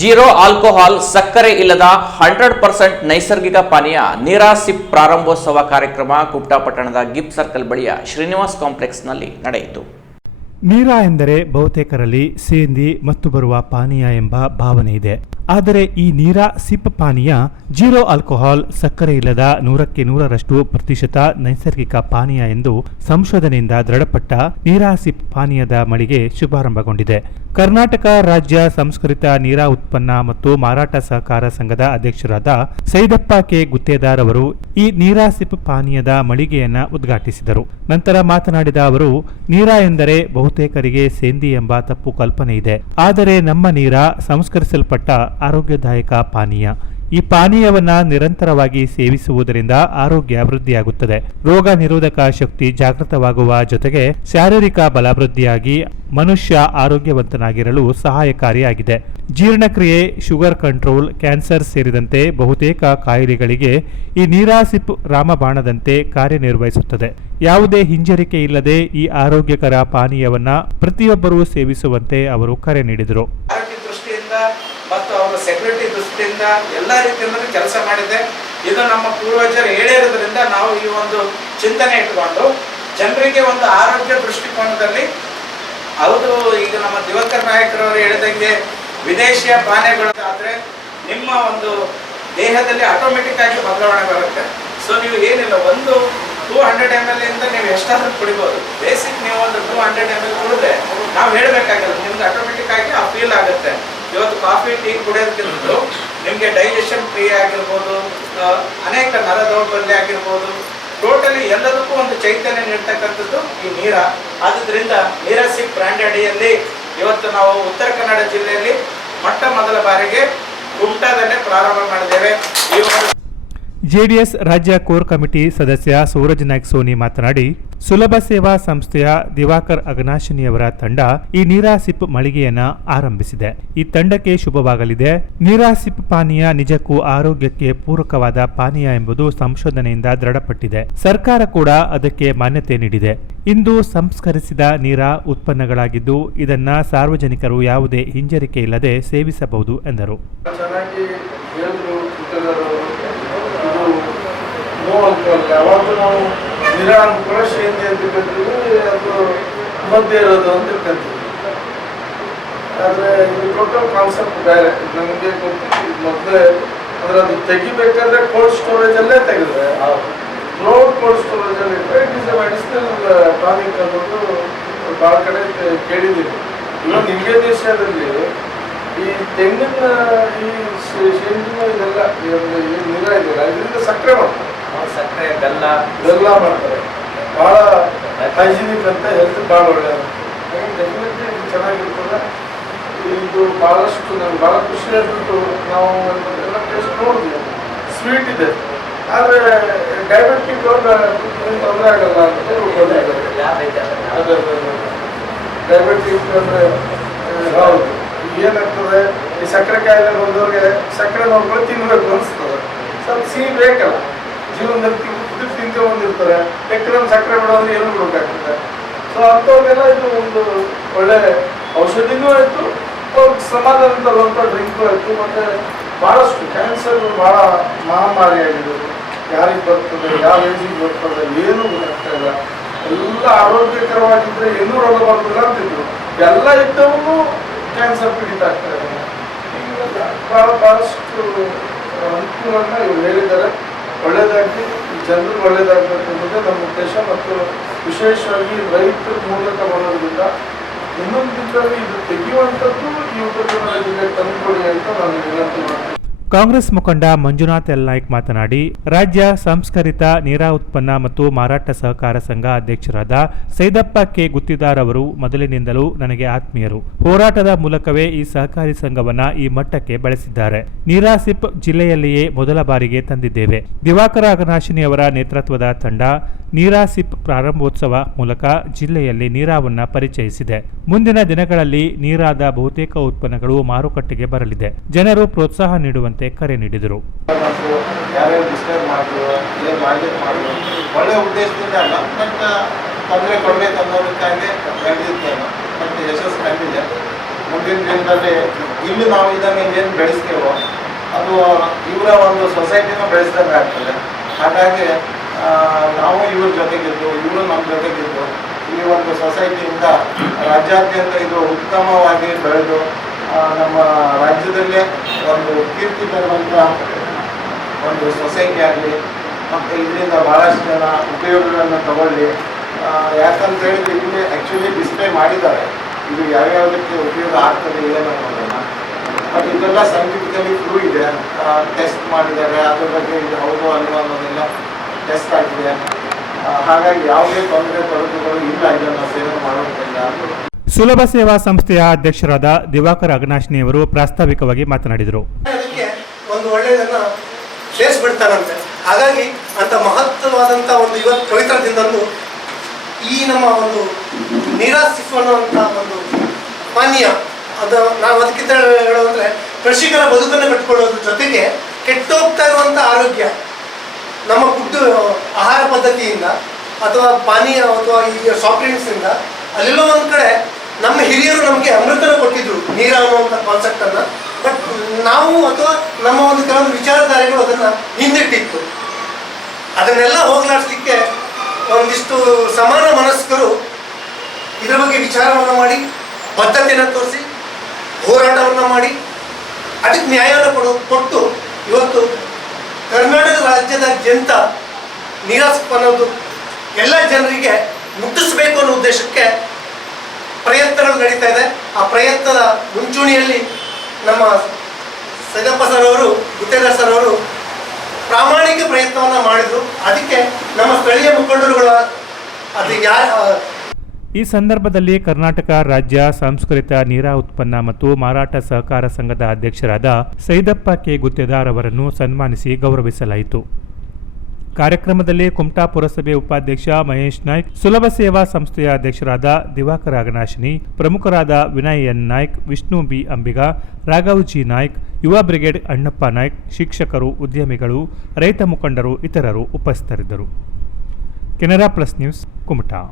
Zero alcohol ಸಕ್ಕರೆ ಇಲ್ಲದ hundred percent ನೈಸರ್ಗಿಕ ಪಾನೀಯ ನೀರಾ ಸಿಪ್ ಪ್ರಾರಂಭೋತ್ಸವ ಕಾರ್ಯಕ್ರಮ ಗುಪ್ಟಾ ಪಟ್ಟಣದ ಗಿಪ್ ಸರ್ಕಲ್ ಬಳಿಯ ಶ್ರೀನಿವಾಸ್ ಕಾಂಪ್ಲೆಕ್ಸ್ನಲ್ಲಿ ನಡೆಯಿತು. ನೀರಾ ಎಂದರೆ ಬಹುತೇಕರಲ್ಲಿ ಸೇಂದಿ ಮತ್ತು ಬರುವ ಪಾನೀಯ ಎಂಬ ಭಾವನೆ ಇದೆ. ಆದರೆ ಈ ನೀರಾ ಸಿಪ್ ಪಾನೀಯ ಜೀರೋ ಆಲ್ಕೋಹಾಲ್ ಸಕ್ಕರೆ ಇಲ್ಲದ ನೂರಕ್ಕೆ ನೂರರಷ್ಟು ಪ್ರತಿಶತ ನೈಸರ್ಗಿಕ ಪಾನೀಯ ಎಂದು ಸಂಶೋಧನೆಯಿಂದ ದೃಢಪಟ್ಟ ನೀರಾ ಸಿಪ್ ಪಾನೀಯದ ಮಳಿಗೆ ಶುಭಾರಂಭಗೊಂಡಿದೆ. ಕರ್ನಾಟಕ ರಾಜ್ಯ ಸಂಸ್ಕೃತ ನೀರಾ ಉತ್ಪನ್ನ ಮತ್ತು ಮಾರಾಟ ಸಹಕಾರ ಸಂಘದ ಅಧ್ಯಕ್ಷರಾದ ಸೈದಪ್ಪ ಕೆ. ಗುತ್ತೇದಾರ್ ಅವರು ಈ ನೀರಾ ಸಿಪ್ ಪಾನೀಯದ ಮಳಿಗೆಯನ್ನ ಉದ್ಘಾಟಿಸಿದರು. ನಂತರ ಮಾತನಾಡಿದ ಅವರು, ನೀರಾ ಎಂದರೆ ಬಹುತೇಕರಿಗೆ ಸೇಂದಿ ಎಂಬ ತಪ್ಪು ಕಲ್ಪನೆ ಇದೆ. ಆದರೆ ನಮ್ಮ ನೀರಾ ಸಂಸ್ಕರಿಸಲ್ಪಟ್ಟ ಆರೋಗ್ಯದಾಯಕ ಪಾನೀಯ. ಈ ಪಾನೀಯವನ್ನ ನಿರಂತರವಾಗಿ ಸೇವಿಸುವುದರಿಂದ ಆರೋಗ್ಯ ವೃದ್ಧಿಯಾಗುತ್ತದೆ. ರೋಗ ನಿರೋಧಕ ಶಕ್ತಿ ಜಾಗೃತವಾಗುವ ಜೊತೆಗೆ ಶಾರೀರಿಕ ಬಲವೃದ್ಧಿಯಾಗಿ ಮನುಷ್ಯ ಆರೋಗ್ಯವಂತನಾಗಿರಲು ಸಹಾಯಕಾರಿಯಾಗಿದೆ. ಜೀರ್ಣಕ್ರಿಯೆ, ಶುಗರ್ ಕಂಟ್ರೋಲ್, ಕ್ಯಾನ್ಸರ್ ಸೇರಿದಂತೆ ಬಹುತೇಕ ಕಾಯಿಲೆಗಳಿಗೆ ಈ ನೀರಾಸಿಪ್ ರಾಮಬಾಣದಂತೆ ಕಾರ್ಯನಿರ್ವಹಿಸುತ್ತದೆ. ಯಾವುದೇ ಹಿಂಜರಿಕೆ ಇಲ್ಲದೆ ಈ ಆರೋಗ್ಯಕರ ಪಾನೀಯವನ್ನ ಪ್ರತಿಯೊಬ್ಬರೂ ಸೇವಿಸುವಂತೆ ಅವರು ಕರೆ ನೀಡಿದರು ಆರೋಗ್ಯ ದೃಷ್ಟಿಯಿಂದ ಮತ್ತು ಅವರ ಸೆಕ್ಯೂರಿಟಿ ದೃಷ್ಟಿಯಿಂದ ಎಲ್ಲ ರೀತಿಯಿಂದಲೂ ಕೆಲಸ ಮಾಡಿದೆ. ಇದು ನಮ್ಮ ಪೂರ್ವಜರು ಹೇಳಿರೋದ್ರಿಂದ ನಾವು ಈ ಒಂದು ಚಿಂತನೆ ಇಟ್ಕೊಂಡು ಜನರಿಗೆ ಒಂದು ಆರೋಗ್ಯ ದೃಷ್ಟಿಕೋನದಲ್ಲಿ, ಹೌದು, ಈಗ ನಮ್ಮ ದಿವಾಕರ್ ನಾಯಕರವರು ಹೇಳಿದಂಗೆ ವಿದೇಶಿಯ ಪಾನೀಯಗಳು ಆದರೆ ನಿಮ್ಮ ಒಂದು ದೇಹದಲ್ಲಿ ಆಟೋಮೆಟಿಕ್ ಆಗಿ ಬದಲಾವಣೆ ಬರುತ್ತೆ. ಸೊ ನೀವು ಏನಿಲ್ಲ, ಒಂದು ಟೂ ಹಂಡ್ರೆಡ್ ಎಂ ಎಲ್ ಇಂದ ನೀವು ಎಷ್ಟಾದ್ರೂ ಕುಡಿಬೋದು. ಬೇಸಿಕ್ ನೀವು ಒಂದು ಟೂ ಹಂಡ್ರೆಡ್ ಎಂ ಎಲ್ ಕುಡಿದ್ರೆ ನಾವು ಹೇಳಬೇಕಾಗಿಲ್ಲ, ನಿಮ್ಗೆ ಆಟೋಮೆಟಿಕ್ ಆಗಿ ಆ ಫೀಲ್ ಆಗುತ್ತೆ. ಇವತ್ತು ಕಾಫಿ, ಟೀ ಕುಡಿಯೋದಕ್ಕಿಂತ ನಿಮಗೆ ಡೈಜೆಷನ್ ಕ್ರಿಯೆ ಆಗಿರ್ಬೋದು ಅನೇಕ ನರ ದೌರ್ಬಲ್ಯ ಆಗಿರ್ಬೋದು ಟೋಟಲಿ ಎಲ್ಲದಕ್ಕೂ ಒಂದು ಚೈತನ್ಯ ನೀಡ್ತಕ್ಕಂಥದ್ದು ಈ ನೀರ. ಆದ್ರಿಂದ ನೀರಸಿ ಬ್ರ್ಯಾಂಡ್ ಅಡಿಯಲ್ಲಿ ಇವತ್ತು ನಾವು ಉತ್ತರ ಕನ್ನಡ ಜಿಲ್ಲೆಯಲ್ಲಿ ಮೊಟ್ಟ ಮೊದಲ ಬಾರಿಗೆ ಕುಮಟಾದಲ್ಲೇ ಪ್ರಾರಂಭ ಮಾಡಿದ್ದೇವೆ. ಈ ಒಂದು ಜೆಡಿಎಸ್ ರಾಜ್ಯ ಕೋರ್ ಕಮಿಟಿ ಸದಸ್ಯ ಸೂರಜ್ ನಾಯ್ಕ ಸೋನಿ ಮಾತನಾಡಿ, ಸುಲಭ ಸೇವಾ ಸಂಸ್ಥೆಯ ದಿವಾಕರ್ ಅಗನಾಶಿನಿಯವರ ತಂಡ ಈ ನೀರಾಸಿಪ್ ಮಳಿಗೆಯನ್ನ ಆರಂಭಿಸಿದೆ. ಈ ತಂಡಕ್ಕೆ ಶುಭವಾಗಲಿದೆ. ನೀರಾಸಿಪ್ ಪಾನೀಯ ನಿಜಕ್ಕೂ ಆರೋಗ್ಯಕ್ಕೆ ಪೂರಕವಾದ ಪಾನೀಯ ಎಂಬುದು ಸಂಶೋಧನೆಯಿಂದ ದೃಢಪಟ್ಟಿದೆ. ಸರ್ಕಾರ ಕೂಡ ಅದಕ್ಕೆ ಮಾನ್ಯತೆ ನೀಡಿದೆ. ಇಂದು ಸಂಸ್ಕರಿಸಿದ ನೀರ ಉತ್ಪನ್ನಗಳಾಗಿದ್ದು, ಇದನ್ನ ಸಾರ್ವಜನಿಕರು ಯಾವುದೇ ಹಿಂಜರಿಕೆ ಇಲ್ಲದೆ ಸೇವಿಸಬಹುದು ಎಂದರು ಚೆನ್ನಾಗಿ ಹೇಳಿದ್ರು ಚಿತ್ರಗಾರರು ಇದು ನೋ ಯಾವಾಗಲೂ ನಾವು ನಿರಾನುಕೂಲ ಶೇಂದಿ ಅಂತ ತಿಳ್ಕೊಂತೀವಿ ಅದು ಮಧ್ಯೆ ಇರೋದು ಅಂತ ತಿಳ್ಕೊಂತೀವಿ ಆದರೆ ಇದು ಟೋಟಲ್ ಕಾನ್ಸೆಪ್ಟ್ ಬೇರೆ. ನಮಗೆ ಮೊದಲೇ ಅಂದರೆ ಅದು ತೆಗಿಬೇಕಾದ್ರೆ ಕೋಲ್ಡ್ ಸ್ಟೋರೇಜಲ್ಲೇ ತೆಗೆದ್ರೆ ಕ್ಲೋಡ್ ಕೋಲ್ಡ್ ಸ್ಟೋರೇಜಲ್ಲಿ ಇಟ್ಟರೆ it is a medicinal tonic ಅನ್ನೋದು ಭಾಳ ಕಡೆ ಕೇಳಿದ್ದೀವಿ ಇನ್ನೊಂದು ಇಂಡಿಯಾ ದೇಶದಲ್ಲಿ ಈ ತೆಂಗಿನ ಈ ಶೇಂಗಿನ ಇದೆಲ್ಲ ನೀರ ಇದೆಯಲ್ಲ ಇದರಿಂದ ಸಕ್ಕರೆ ಮಾಡ್ತಾರೆ. ಸಕ್ಕರೆ ಬೆಲ್ಲ. ಬೆಲ್ಲ ಮಾಡ್ತಾರೆ. ಭಾಳ ಹೈಜಿನಿಕ್ ಅಂತ ಹೆಲ್ತ್ ಭಾಳ ಒಳ್ಳೆಯದು ಡೆಫಿನೆಟ್ಲಿ ಇದು ಚೆನ್ನಾಗಿರ್ತದೆ. ಇದು ಭಾಳಷ್ಟು ನಮ್ಗೆ ಭಾಳ ಖುಷಿ ಆಗ್ಬಿಟ್ಟು ನಾವು ಎಲ್ಲ ಟೇಸ್ಟ್ ನೋಡಿದ್ವಿ. ಸ್ವೀಟ್ ಇದೆ. ಆದರೆ ಡಯಾಬಿಟಿಕ್ ತೊಂದರೆ ಆಗಲ್ಲ ಅಂತ ಅದೇ ಡಯಾಬಿಟಿಕ್ ಅಂದರೆ ಹೌದು. ಏನಾಗ್ತದೆ? ಈ ಸಕ್ಕರೆ ಕಾಯಿಲೆ ಬಂದವ್ರಿಗೆ ಸಕ್ಕರೆ ನೋಡ್ಕೊಂಡು ತಿನ್ಬೇಕು ಅನಿಸ್ತದೆ ಸ್ವಲ್ಪ ಸಿಹಿ ಬೇಕಲ್ಲ. ಜೀವನದಲ್ಲಿ ತಿಂದು ತಿಂತ ಬಂದಿರ್ತಾರೆ ಎಕ್ರಮ್ ಸಕ್ಕರೆ ಬಿಡೋದ್ರೆ ಏನು ಬಿಡಬೇಕಾಗ್ತದೆ ಸೊ ಅಂಥವ್ರಿಗೆಲ್ಲ ಇದು ಒಂದು ಒಳ್ಳೆ ಔಷಧಿನೂ ಆಯಿತು ಸಮಾಧಾನ ತರುವಂಥ ಡ್ರಿಂಕು ಆಯಿತು. ಮತ್ತು ಭಾಳಷ್ಟು ಕ್ಯಾನ್ಸರ್ ಭಾಳ ಮಹಾಮಾರಿ ಆಗಿದೆ ಯಾರಿಗೆ ಬರ್ತದೆ, ಯಾವ ಏಜಿಗೆ ಬರ್ತದೆ, ಏನೂ ಗೊತ್ತಾಗ್ತಾ ಇಲ್ಲ. ಎಲ್ಲ ಆರೋಗ್ಯಕರವಾಗಿದ್ದರೆ ಏನೂ ರೋಗ ಬರ್ತಲ್ಲ ಅಂತಿದ್ರು. ಎಲ್ಲ ಇದ್ದವನು ಕ್ಯಾನ್ಸರ್ ಪೀಡಿತ ಆಗ್ತಾ ಇದ್ದಾರೆ ಭಾಳ ಭಾಳಷ್ಟು ಅನುಕೂಲನ ಇವ್ರು ಹೇಳಿದ್ದಾರೆ. ಒಳ್ಳೆಯದಾಗಿ ಜನರಿಗೆ ಒಳ್ಳೆಯದಾಗಬೇಕು ಅನ್ನೋದೇ ನಮ್ಮ ಉದ್ದೇಶ ಮತ್ತು ವಿಶೇಷವಾಗಿ ರೈತರ ಮೂಲಕ ಬರೋದ್ರಿಂದ ಇನ್ನೊಂದು ಇದು ತೆಗೆಯುವಂಥದ್ದು ಈ ಉತ್ತರ ಜಿಲ್ಲೆಗೆ ತಂದುಕೊಡಿ ಅಂತ ನಾನು ವಿನಂತಿ ಮಾಡ್ತೀನಿ. ಕಾಂಗ್ರೆಸ್ ಮುಖಂಡ ಮಂಜುನಾಥ್ ಎಲ್ ನಾಯ್ಕ್ ಮಾತನಾಡಿ, ರಾಜ್ಯ ಸಂಸ್ಕರಿತ ನೀರಾ ಉತ್ಪನ್ನ ಮತ್ತು ಮಾರಾಟ ಸಹಕಾರ ಸಂಘ ಅಧ್ಯಕ್ಷರಾದ ಸೈದಪ್ಪ ಕೆ ಗುತ್ತಿದಾರ್ ಅವರು ಮೊದಲಿನಿಂದಲೂ ನನಗೆ ಆತ್ಮೀಯರು. ಹೋರಾಟದ ಮೂಲಕವೇ ಈ ಸಹಕಾರಿ ಸಂಘವನ್ನ ಈ ಮಟ್ಟಕ್ಕೆ ಬೆಳೆಸಿದ್ದಾರೆ. ನೀರಾಸಿಪ್ ಜಿಲ್ಲೆಯಲ್ಲಿಯೇ ಮೊದಲ ಬಾರಿಗೆ ತಂದಿದ್ದೇವೆ. ದಿವಾಕರ ಅಗನಾಶಿನಿ ಅವರ ನೇತೃತ್ವದ ತಂಡ ನೀರಾಸಿಪ್ ಪ್ರಾರಂಭೋತ್ಸವ ಮೂಲಕ ಜಿಲ್ಲೆಯಲ್ಲಿ ನೀರಾವನ್ನು ಪರಿಚಯಿಸಿದೆ. ಮುಂದಿನ ದಿನಗಳಲ್ಲಿ ನೀರಾದ ಬಹುತೇಕ ಉತ್ಪನ್ನಗಳು ಮಾರುಕಟ್ಟೆಗೆ ಬರಲಿದೆ. ಜನರು ಪ್ರೋತ್ಸಾಹ ನೀಡುವಂತೆ ಕರೆ ನೀಡಿದರು. ಅದು ಇವರ ಒಂದು ಸೊಸೈಟಿನ ಬೆಳೆಸಿದಂಗೆ ಆಗ್ತದೆ ಹಾಗಾಗಿ ನಾವು ಇವ್ರ ಜೊತೆಗಿದ್ದು, ಇವರು ನಮ್ಮ ಜೊತೆಗಿದ್ದು, ಈ ಒಂದು ಸೊಸೈಟಿಯಿಂದ ರಾಜ್ಯಾದ್ಯಂತ ಇದು ಉತ್ತಮವಾಗಿ ಬೆಳೆದು ನಮ್ಮ ರಾಜ್ಯದಲ್ಲೇ ಒಂದು ಕೀರ್ತಿ ತರುವಂಥ ಒಂದು ಸೊಸೈಟಿ ಆಗಲಿ, ಮತ್ತು ಇದರಿಂದ ಭಾಳಷ್ಟು ಜನ ಉಪಯೋಗಗಳನ್ನು ತಗೊಳ್ಳಿ. ಯಾಕಂತ ಹೇಳಿದ್ರೆ ಇಲ್ಲಿ ಆ್ಯಕ್ಚುಲಿ ಡಿಸ್ಪ್ಲೇ ಮಾಡಿದ್ದಾರೆ. ಇದು ಯಾವ್ಯಾವುದಕ್ಕೆ ಉಪಯೋಗ ಆಗ್ತದೆ ಏನು ಅನ್ನೋದನ್ನು ಬಟ್ ಇದೆಲ್ಲ ಸೈಂಟಿಫಿಕಲಿ ಪ್ರೂವ್ ಇದೆ. ಟೆಸ್ಟ್ ಮಾಡಿದ್ದಾರೆ. ಅದ್ರ ಬಗ್ಗೆ ಇದು ಹೌದು ಅಲ್ವಾ ಅನ್ನೋದೆಲ್ಲ ಟೆಸ್ಟ್ ಆಗಿದೆ. ಹಾಗಾಗಿ ಯಾವುದೇ ತೊಂದರೆ ತೊಡಕುಗಳು ಇಲ್ಲ ಇದನ್ನು ಸೇವನೆ ಮಾಡೋದ್ರಿಂದ. ಸುಲಭ ಸೇವಾ ಸಂಸ್ಥೆಯ ಅಧ್ಯಕ್ಷರಾದ ದಿವಾಕರ್ ಅಗ್ನಾಶ್ನಿಯವರು ಪ್ರಾಸ್ತಾವಿಕವಾಗಿ ಮಾತನಾಡಿದರು. ಅದಕ್ಕೆ ಒಂದು ಒಳ್ಳೆಯದನ್ನ ಸೇರಿಸ್ಬಿಡ್ತಾನಂತೆ ಹಾಗಾಗಿ ಅಂತ ಮಹತ್ವವಾದಂಥ ಒಂದು ಇವತ್ತು ಪವಿತ್ರ ದಿನದಂದು ಈ ನಮ್ಮ ಒಂದು ನಿರಾಸಿಫ್ ಅನ್ನುವಂಥ ಒಂದು ಪಾನೀಯ ಅದು ನಾವು ಅದಕ್ಕಿಂತ ಹೇಳೋದಂದ್ರೆ ಕೃಷಿಕರ ಬದುಕನ್ನು ಕಟ್ಕೊಳ್ಳೋದ್ರ ಜೊತೆಗೆ ಕೆಟ್ಟೋಗ್ತಾ ಇರುವಂಥ ಆರೋಗ್ಯ ನಮ್ಮ ಫುಡ್ ಆಹಾರ ಪದ್ಧತಿಯಿಂದ ಅಥವಾ ಪಾನೀಯ ಅಥವಾ ಈ ಸಾಫ್ಟ್ ಡ್ರಿಂಕ್ಸಿಂದ ಅಲ್ಲೆಲ್ಲೋ ಒಂದು ಕಡೆ ನಮ್ಮ ಹಿರಿಯರು ನಮಗೆ ಅಮೃತನ ಕೊಟ್ಟಿದ್ರು ನೀರ ಅನ್ನುವಂಥ ಕಾನ್ಸೆಪ್ಟನ್ನು ಬಟ್ ನಾವು ಅಥವಾ ನಮ್ಮ ಒಂದು ಕೆಲವೊಂದು ವಿಚಾರಧಾರೆಗಳು ಅದನ್ನು ಹಿಂದಿಟ್ಟಿತ್ತು. ಅದನ್ನೆಲ್ಲ ಹೋಗಲಾಡಿಸ್ಲಿಕ್ಕೆ ಒಂದಿಷ್ಟು ಸಮಾನ ಮನಸ್ಕರು ಇದರ ಬಗ್ಗೆ ವಿಚಾರವನ್ನು ಮಾಡಿ, ಬದ್ಧತೆಯನ್ನು ತೋರಿಸಿ, ಹೋರಾಟವನ್ನು ಮಾಡಿ, ಅದಕ್ಕೆ ನ್ಯಾಯವನ್ನು ಕೊಡು ಕೊಟ್ಟು ಇವತ್ತು ಕರ್ನಾಟಕ ರಾಜ್ಯದಾದ್ಯಂತ ನೀರಾಸಪ್ ಅನ್ನೋದು ಎಲ್ಲ ಜನರಿಗೆ ಮುಟ್ಟಿಸಬೇಕು ಅನ್ನೋ ಉದ್ದೇಶಕ್ಕೆ ಪ್ರಯತ್ನಗಳು ನಡೀತಾ ಇದೆ. ಆ ಪ್ರಯತ್ನದ ಮುಂಚೂಣಿಯಲ್ಲಿ ನಮ್ಮ ಸೈದಪ್ಪ ಸರ್ ಅವರು ಗುತ್ತೇದ ಸರ್ ಅವರು ಪ್ರಾಮಾಣಿಕ ಪ್ರಯತ್ನವನ್ನು ಮಾಡಿದ್ರು. ಅದಕ್ಕೆ ನಮ್ಮ ಸ್ಥಳೀಯ ಮುಖಂಡರುಗಳ ಅದು ಯಾರು ಈ ಸಂದರ್ಭದಲ್ಲಿ ಕರ್ನಾಟಕ ರಾಜ್ಯ ಸಂಸ್ಕೃತ ನೀರಾ ಉತ್ಪನ್ನ ಮತ್ತು ಮಾರಾಟ ಸಹಕಾರ ಸಂಘದ ಅಧ್ಯಕ್ಷರಾದ ಸೈದಪ್ಪ ಕೆ. ಗುತ್ತೇದಾರ್ ಅವರನ್ನು ಸನ್ಮಾನಿಸಿ ಗೌರವಿಸಲಾಯಿತು. ಕಾರ್ಯಕ್ರಮದಲ್ಲಿ ಕುಮಟಾ ಪುರಸಭೆ ಉಪಾಧ್ಯಕ್ಷ ಮಹೇಶ್ ನಾಯ್ಕ್, ಸುಲಭ ಸೇವಾ ಸಂಸ್ಥೆಯ ಅಧ್ಯಕ್ಷರಾದ ದಿವಾಕರ ಅಗನಾಶಿನಿ, ಪ್ರಮುಖರಾದ Vinay N Naik, Vishnu B Ambiga, Raghav G Naik, Yuva brigade Annappa Naik, ಶಿಕ್ಷಕರು, ಉದ್ಯಮಿಗಳು, ರೈತ ಮುಖಂಡರು ಇತರರು ಉಪಸ್ಥಿತರಿದ್ದರು. Canara plus news, Kumta.